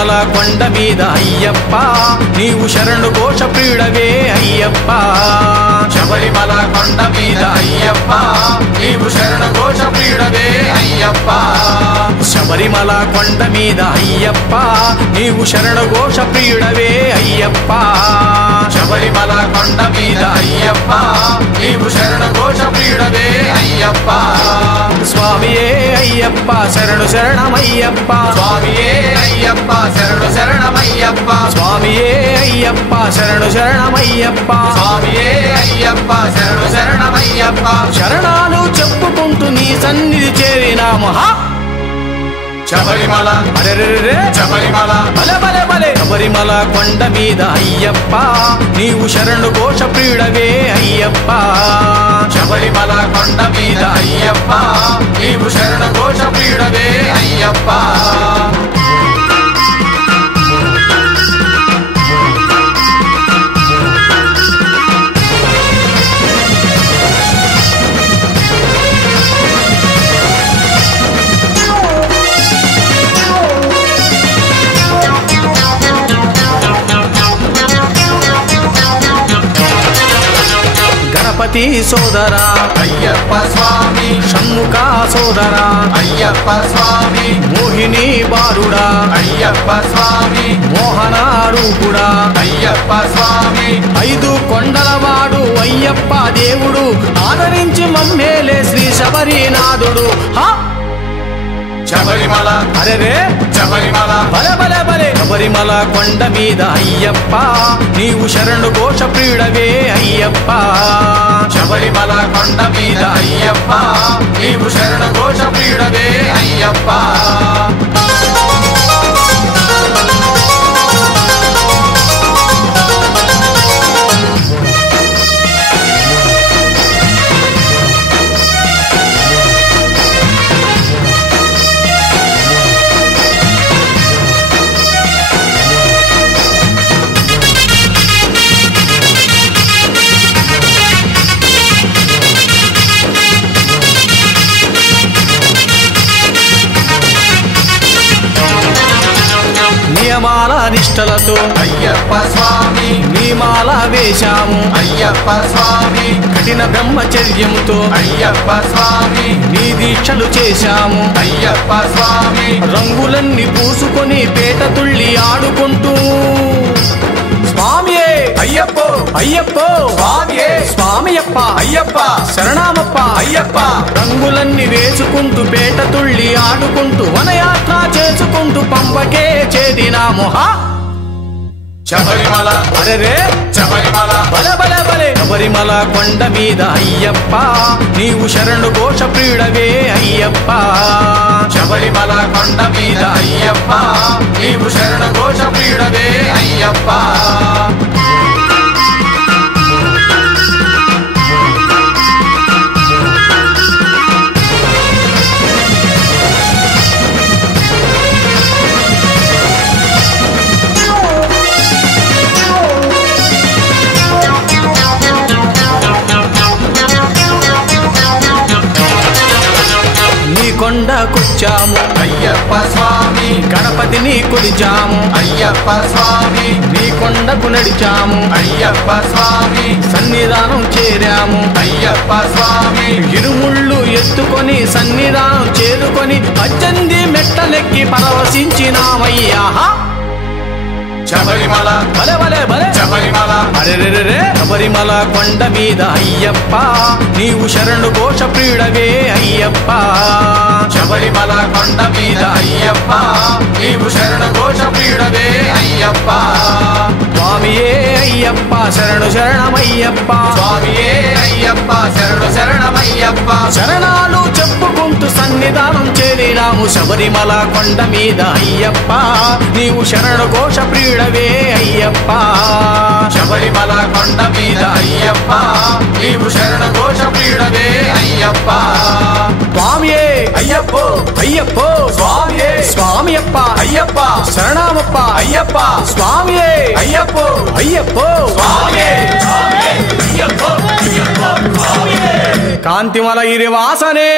శబరిమల కొండ మీద అయ్యప్ప నీవు శరణు ఘోష ప్రియుడవే అయ్యప్ప శబరిమల కొండ మీద అయ్యప్ప నీవు శరణ ఘోష ప్రియుడవే అయ్యప్ప శబరిమల కొండ మీద అయ్యప్ప నీవు శరణు ఘోష ప్రియుడవే అయ్యప్ప శబరిమల కొండ మీద అయ్యప్ప నీవు శరణ ఘోష ప్రియుడవే అయ్యప్ప స్వామియే అయ్యప్ప శరణు శరణమయ్యప్ప స్వామియే అయ్యప్ప శరణు శరణమయ్యప్ప స్వామియే అయ్యప్ప శరణు శరణమయ్యప్ప స్వామియే అయ్యప్ప శరణు శరణమయ్యప్ప శరణాలు చెప్పుకుంటూ నీ సన్నిధి చేరినాము శబరిమల అరెరెరె శబరిమల బలె బలె బలె శబరిమల కొండ మీద అయ్యప్ప నీవు శరణు ఘోష ప్రియుడవే అయ్యప్ప శబరిమల కొండ మీద అయ్యప్ప నీవు శరణ ఘోష ప్రియుడవే అయ్యప్ప గణపతి సోదరా అయ్యప్ప స్వామి షణ్ముఖ సోదరా అయ్యప్ప స్వామి మోహిని బారుడా అయ్యప్ప స్వామి మోహన రూపుడా అయ్యప్ప స్వామి ఐదు కొండలవాడు అయ్యప్ప దేవుడు ఆదరించి మమ్మేలే శ్రీ శబరినాథుడు శబరిమల అరెరే శబరిమల బలె బలె బలె శబరిమల కొండ మీద అయ్యప్ప నీవు శరణు ఘోష ప్రియుడవే అయ్యప్ప శబరిమల కొండ మీద అయ్యప్ప నీవు శరణ ఘోష ప్రియుడవే అయ్యప్ప నియమాల నిష్టలతో అయ్యప్ప స్వామి నియమాల వేశాము అయ్యప్ప స్వామి కఠిన బ్రహ్మచర్యముతో అయ్యప్ప స్వామి నీ దీక్షలు చేశాము అయ్యప్ప స్వామి రంగులన్నీ పూసుకొని పేట తుళ్ళి ఆడుకుంటూ స్వామియే అయ్యప్పో అయ్యప్పో స్వామియే స్వామియప్ప అయ్యప్ప శరణామప్ప అయ్యప్ప రంగులన్నీ వేసుకుంటూ పేట తుళ్ళి ఆడుకుంటూ వనయాత్ర చేసుకుంటూ పంపకే చేరినాము శబరిమల అరెరే శబరిమల బలె బలె బలె శబరిమల కొండ మీద అయ్యప్ప నీవు శరణు ఘోష ప్రియుడవే అయ్యప్ప శబరిమల కొండ మీద అయ్యప్ప నీవు శరణ ఘోష ప్రియుడవే అయ్యప్ప కొండకొచ్చాము అయ్యప్ప స్వామి గణపతిని కొలిచాము అయ్యప్ప స్వామి నీ కొండకు నడిచాము అయ్యప్ప స్వామి సన్నిధానం చేరాము అయ్యప్ప స్వామి ఇరుముళ్ళు ఎత్తుకొని సన్నిధానం చేరుకొని 18 మెట్టలెక్కి పరవశించినామయ్యా శబరిమల బలె బలె బలె శబరిమల అరెరెరె శబరిమల కొండ మీద అయ్యప్ప నీవు శరణు ఘోష ప్రియుడవే అయ్యప్ప శబరిమల కొండ మీద అయ్యప్ప నీవు శరణ ఘోష ప్రియుడవే అయ్యప్ప స్వామియే అయ్యప్ప శరణు శరణమయ్యప్ప స్వామియే అయ్యప్ప శరణు శరణమయ్యప్ప శరణాలు చెప్పుకుంటూ సన్నిధానం చేరినాము శబరిమల కొండ మీద అయ్యప్ప నీవు శరణు ఘోష ప్రియుడవే అయ్యప్ప శబరిమల కొండ మీద అయ్యప్ప నీవు శరణ ఘోష ప్రియుడవే అయ్యప్ప స్వామియే అయ్యప్పో అయ్యప్పో స్వామియే స్వామియప్ప అయ్యప్ప శరణామప్ప అయ్యప్ప స్వామియే అయ్యప్పో అయ్యప్పో స్వామియే అయ్యప్పో కాంతిమల గిరివాసనే